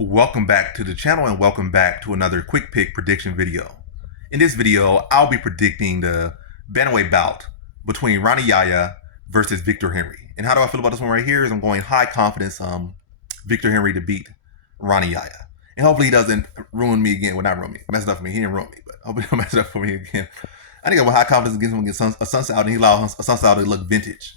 Welcome back to the channel and welcome back to another quick pick prediction video. In this video, I'll be predicting the bantamweight bout between Rani Yahya versus Victor Henry. And how do I feel about this one right here is I'm going high confidence Victor Henry to beat Rani Yahya. And hopefully he doesn't ruin me again. Well, not ruin me. Mess it up for me. He didn't ruin me, but hopefully he'll mess it up for me again. I think I have high confidence against him against a sunset and he allows a sunset to look vintage.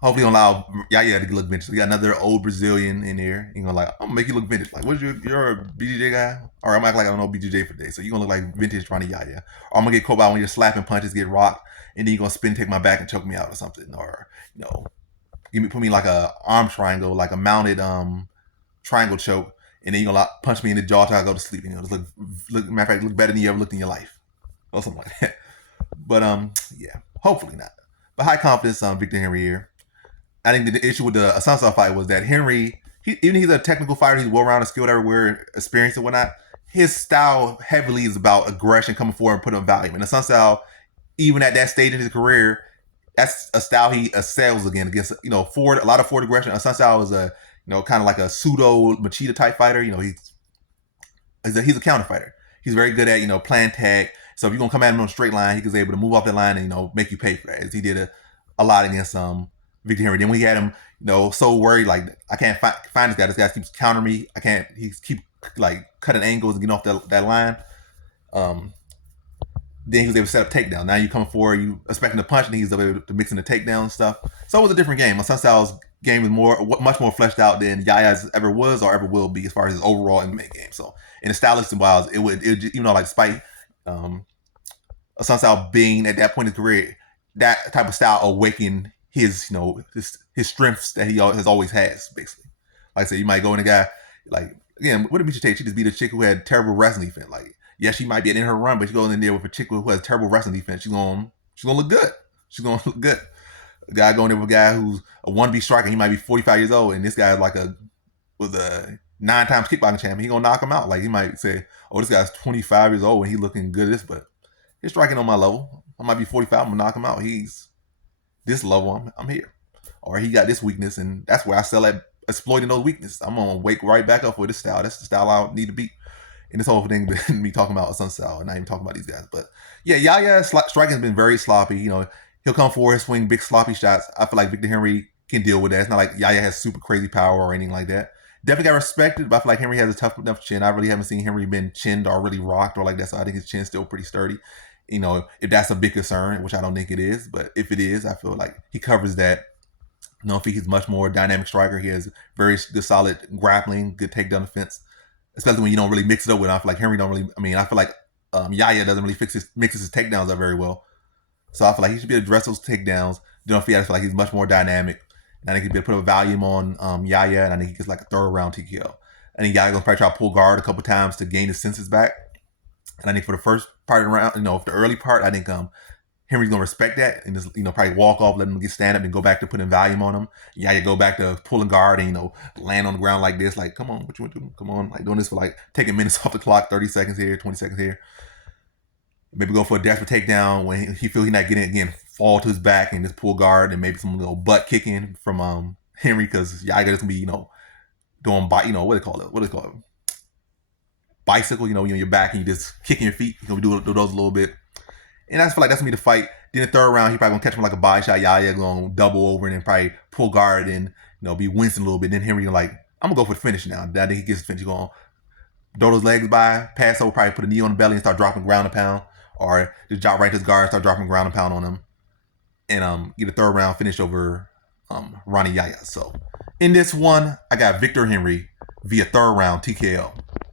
Hopefully, he'll allow Yahya to look vintage. We got another old Brazilian in here. You're gonna I'm gonna make you look vintage. Like, you're a BJJ guy? Or I'm acting like I don't know BJJ for days. So you're gonna look like vintage Rani Yahya. Or I'm gonna get caught by when you're slapping punches, get rocked, and then you're gonna spin, take my back, and choke me out or something. Or, put me like a arm triangle, like a mounted triangle choke, and then you're gonna punch me in the jaw till I go to sleep. Just look matter of fact, look better than you ever looked in your life. Or something like that. But yeah, hopefully not. But high confidence Victor Henry here. I think the issue with the Assunção fight was that Henry, even he's a technical fighter, he's well-rounded, skilled everywhere, experienced and whatnot. His style heavily is about aggression, coming forward and putting on value. And Assunção, even at that stage in his career, that's a style he excels against. A lot of forward aggression. Assunção is a, kind of like a pseudo Machida type fighter. He's a counter fighter. He's very good at, playing tag. So if you're gonna come at him on a straight line, he was able to move off that line and, make you pay for that. As he did a lot against Victor Henry. Then we had him, so worried, like, I can't find this guy. This guy keeps countering me. He keep like cutting angles and getting off that line. Then he was able to set up takedown. Now you come forward, you expecting to punch, and he's able to mix in the takedown and stuff. So it was a different game. Assunção's game is much more fleshed out than Yahya's ever was or ever will be as far as his overall MMA game. So in the stylistic wise, despite Assunção being at that point in his career, that type of style awakened his strengths that he has always has, basically. Like I said, you might go in a guy, like, again, what did Misha take? She just beat a chick who had terrible wrestling defense. Like, yeah, she might be in her run, but she goes in there with a chick who has terrible wrestling defense. She's gonna look good. She's gonna look good. A guy going there with a guy who's a wannabe striker, he might be 45 years old, and this guy was a 9 times kickboxing champion. He gonna knock him out. Like, he might say, oh, this guy's 25 years old and he looking good at this, but he's striking on my level. I might be 45, I'm gonna knock him out. He's this level, I'm here. Or he got this weakness, and that's where I sell at exploiting those weaknesses. I'm gonna wake right back up with this style. That's the style I need to beat. And this whole thing been me talking about Assunção and not even talking about these guys. But yeah, Yahya's striking has been very sloppy. He'll come forward, swing big sloppy shots. I feel like Victor Henry can deal with that. It's not like Yahya has super crazy power or anything like that. Definitely got respected, but I feel like Henry has a tough enough chin. I really haven't seen Henry been chinned or really rocked or like that. So I think his chin's still pretty sturdy. If that's a big concern, which I don't think it is, but if it is, I feel like he covers that. I think he's much more dynamic striker. He has very good, solid grappling, good takedown defense, especially when you don't really mix it up with him. I feel like Henry don't really. I feel like Yahya doesn't really mixes his takedowns up very well. So I feel like he should be able to address those takedowns. I feel like he's much more dynamic, and I think he'd be able to put a volume on Yahya, and I think he gets like a third round TKO. I think Yahya gonna probably try to pull guard a couple times to gain his senses back. And I think for the first part of the round, for the early part, I think Henry's gonna respect that and just probably walk off, let him get stand up, and go back to putting volume on him. Yeah, you go back to pulling guard and land on the ground like this, like, come on, what you want to do? Come on, like doing this for like taking minutes off the clock, 30 seconds here, 20 seconds here. Maybe go for a desperate takedown when he feels he's not getting it again, fall to his back and just pull guard, and maybe some little butt kicking from Henry, because Yahya is gonna be doing what do they call it? Bicycle, when you're on your back and you just kicking your feet, do those a little bit. And I feel like that's gonna be the fight. Then the third round, he probably gonna catch him like a body shot. Yahya gonna double over and then probably pull guard and be wincing a little bit. Then Henry like, I'm gonna go for the finish now. Then he gets the finish. He's gonna throw those legs by, pass over, probably put a knee on the belly and start dropping ground and pound, or just drop right to his guard and start dropping ground and pound on him, and get a third round finish over Rani Yahya. So in this one, I got Victor Henry via third round TKO.